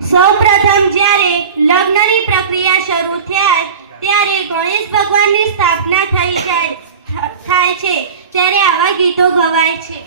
સૌપ્રથમ જ્યારે લગ્નની પ્રક્રિયા શરૂ થાય ત્યારે ગણેશ ભગવાનની સ્થાપના થાય છે ત્યારે આવા ગીતો ગવાય છે.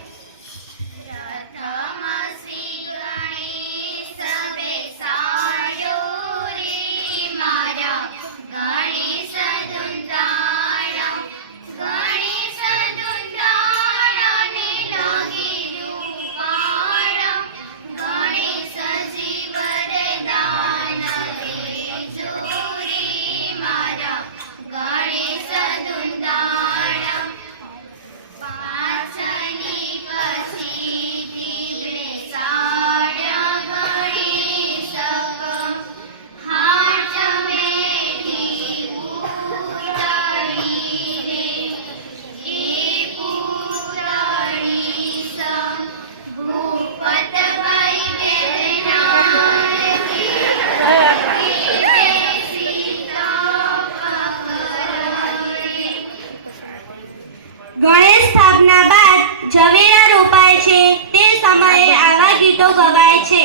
ગણેશ સ્થાપના બાદ ઝવેરા રોપાય છે તે સમયે આવા ગીતો ગવાય છે.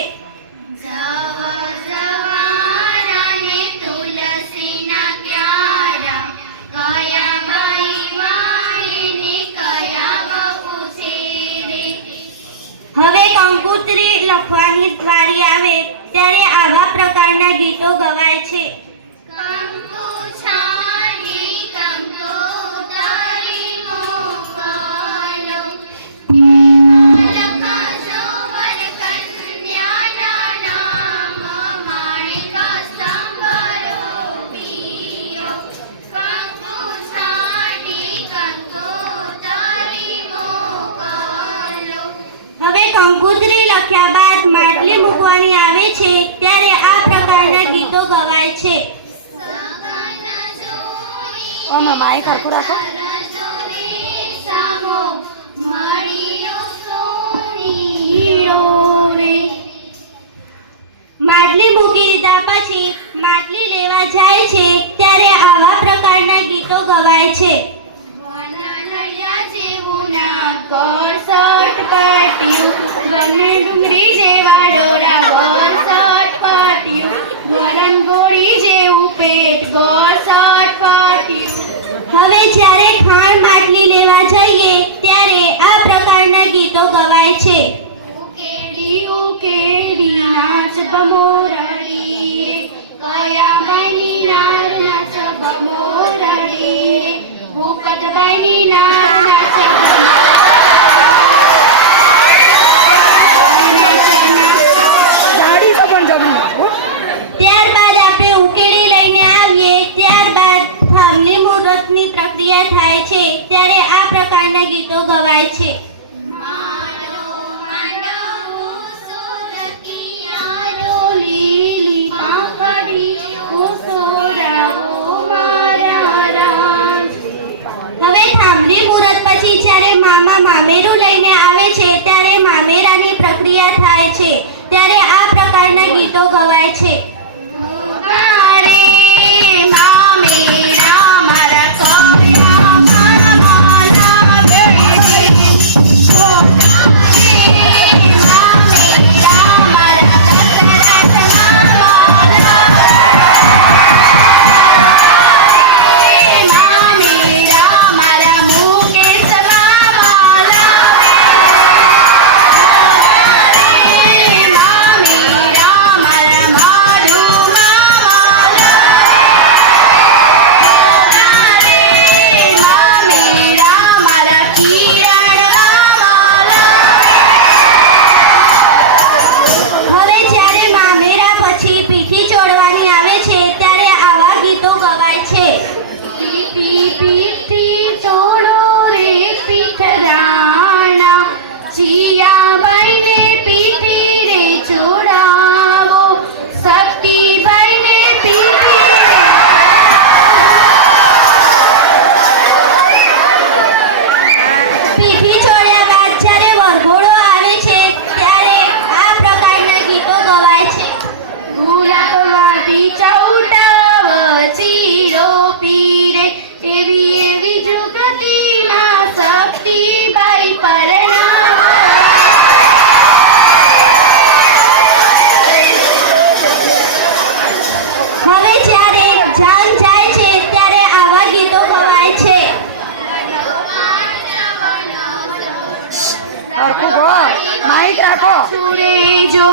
હવે કંકોત્રી લખવાની વારી આવે ત્યારે આવા પ્રકારના ગીતો ગવાય છે. કંકોત્રી લખ્યા બાદ માટલી મૂકવાની આવે છે ત્યારે આ પ્રકારના ગીતો ગવાય છે. ઓમાં માય ખરખું રાખો. માટલી મૂકી દીધા પછી માટલી લેવા જાય છે ત્યારે આવા પ્રકારના ગીતો ગવાય છે. ડુંગળી જેવા ડોરા ગોળસટ પાટ્યું, ગરમ ગોળી જેવું પેટ ગોળસટ પાટ્યું. હવે જ્યારે ખાણ માટલી લેવા જઈએ ત્યારે આ પ્રકારના ગીતો ગવાય છે. ઉકેડી ઉકેડી નાચ ભમોરડી, કયા બાઈની નાર નાચ ભમોરડી, ભૂપત બાઈની નાર નાચ ત્યારબાદ આપણે ઉકેડી લઈને આવીએ ત્યારબાદ થાંભલી મુહૂર્તની પ્રક્રિયા થાય છે ત્યારે આ પ્રકારના ગીતો ગવાય છે. હવે થાંભલી મુહૂર્ત પછી જ્યારે મામા મામેરું લઈને આવે છે ત્યારે મામેરાની પ્રક્રિયા થાય છે ત્યારે આ પ્રકારના ગીતો ગવાય છે. મારું હરખું ગો માઈક રાખો સુરે જો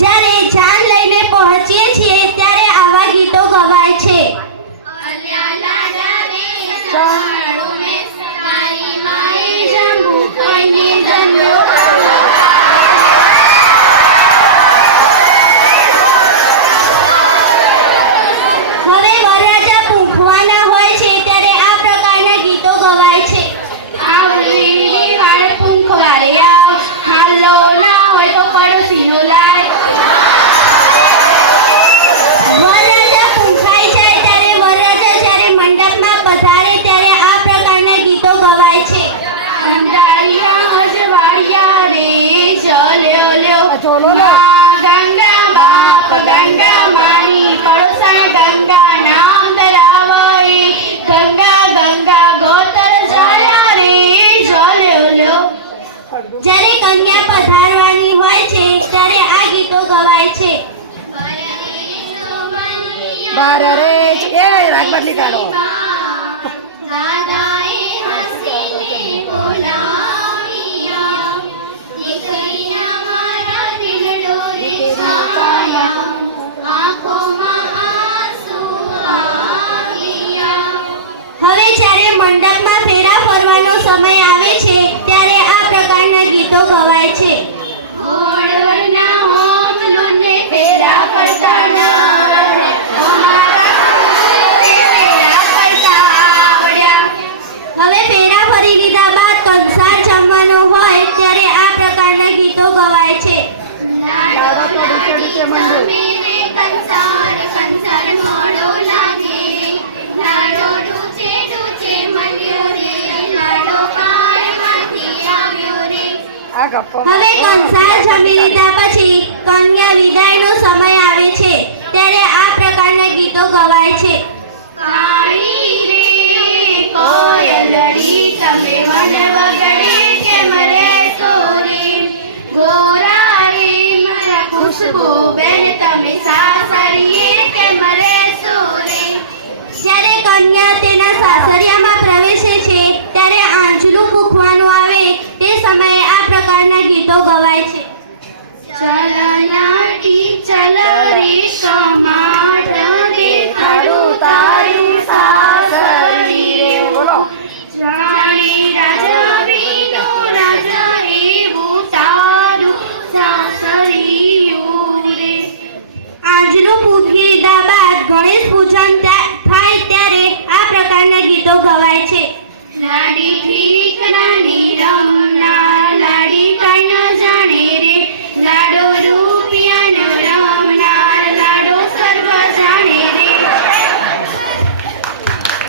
જ્યારે જાન લઈને પહોંચીએ છીએ ત્યારે આવા ગીતો ગવાય છે. હવે વરરાજા પૂંખવાના હોય છે ત્યારે આ પ્રકારના ગીતો ગવાય છે. આવલી વાળ પૂંખવારે આવ, હાલો ના હોય તો પડોશીનો લાય. વરરાજા પૂંખાઈ જાય ત્યારે વરરાજા જ્યારે મંડપમાં પધારે ત્યારે આ પ્રકારના ગીતો ગવાય છે. કંટાળિયા અજવાળિયા રે ચલ્યો લ્યો. ચોલો લો ગંગા બાપ ગંગા માની પડોશા ગંગા નામ ધરાવો રે. ગંગા ગંગા ગોતર ઝાલા રે ચલ્યો લ્યો. જ્યારે કન્યા પધારવાની હોય છે ત્યારે આ ગીતો ગવાય છે. બાર રે એ રાગ બદલી કાઢો દાદાએ હસીને બોલાવ્યા, દીકરીના મારા દિલડો રીસાયા, આંખોમાં આંસુ આવ્યા. હવે જ્યારે મંડપમાં ફેરા ફરવાનો સમય આવે છે ત્યારે આ પ્રકારના ગીતો ગવાય છે. ઘોડવરના હોમલુને ફેરા ફરતા નર, અમારા કુળને ફેરા ફરતા આવડ્યા. હવે ફેરા ફરી લીધા બાદ કંસાર જમવાનો હોય ત્યારે આ પ્રકારના ગીતો ગવાય છે. લાડો તો ડૂચે ડૂચે મંડો મેરે કંસાર કંસાર મોડો લાગે, લાડો ડૂચે ડૂચે મંડ્યો રે, લાડો કારમાંથી આવ્યો રે. આ ગપ્પો હવે કંસાર જમી લીધા પછી કન્યા વિદાયનો સમય આવે છે ત્યારે આ પ્રકારના ગીતો ગવાય છે. કાળી રે કોયલડી તમે વન વગડે કેમ રહેશો રે. ગોરા રે મારા ખુશબુ બેન તમે સાસરીએ કેમ રહેશો રે. જ્યારે કન્યા તેના સાસરિયામાં પ્રવેશે છે ત્યારે આંચલું ફૂંકવાનું આવે તે સમયે આ પ્રકારના ગીતો ગવાય છે. ચલ લાડી ચલ